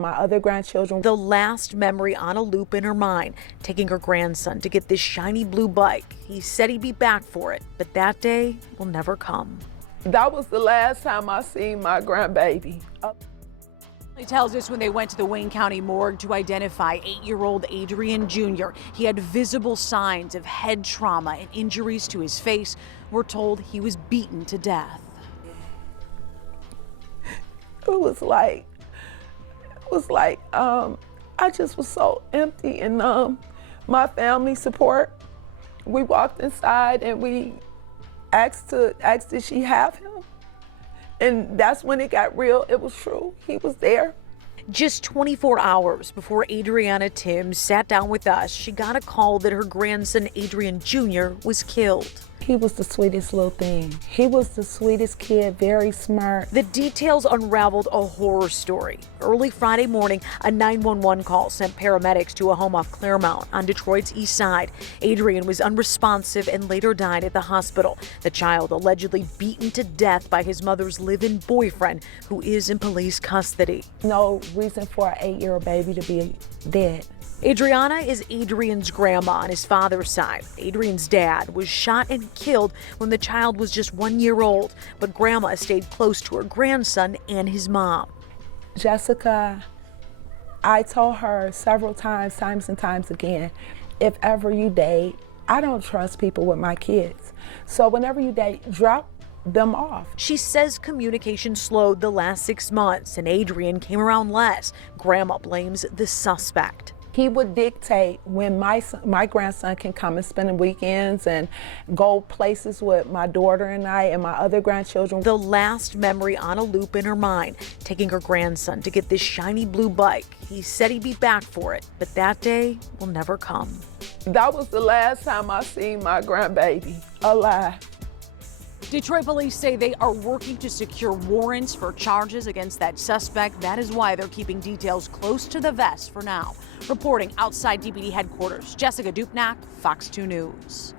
My other grandchildren. The last memory on a loop in her mind, taking her grandson to get this shiny blue bike. He said he'd be back for it, but that day will never come. That was the last time I seen my grandbaby. He tells us when they went to the Wayne County Morgue to identify 8-year-old Adrian Jr., he had visible signs of head trauma and injuries to his face. We're told he was beaten to death. It was like I just was so empty and my family support. We walked inside and we asked did she have him? And that's when it got real. It was true. He was there. Just 24 hours before Adriana Tim sat down with us, she got a call that her grandson Adrian Jr. was killed. He was the sweetest little thing. He was the sweetest kid, very smart. The details unraveled a horror story. Early Friday morning, a 911 call sent paramedics to a home off Claremont on Detroit's east side. Adrian was unresponsive and later died at the hospital. The child allegedly beaten to death by his mother's live-in boyfriend, who is in police custody. No reason for an 8-year-old baby to be dead. Adriana is Adrian's grandma on his father's side. Adrian's dad was shot and killed when the child was just 1 year old, but grandma stayed close to her grandson and his mom. Jessica, I told her several times and times again, if ever you date, I don't trust people with my kids. So whenever you date, drop them off. She says communication slowed the last 6 months and Adrian came around less. Grandma blames the suspect. He would dictate when my grandson can come and spend weekends and go places with my daughter and I and my other grandchildren. The last memory on a loop in her mind, taking her grandson to get this shiny blue bike. He said he'd be back for it, but that day will never come. That was the last time I seen my grandbaby alive. Detroit police say they are working to secure warrants for charges against that suspect. That is why they're keeping details close to the vest for now. Reporting outside DPD headquarters, Jessica Dupnack, Fox 2 News.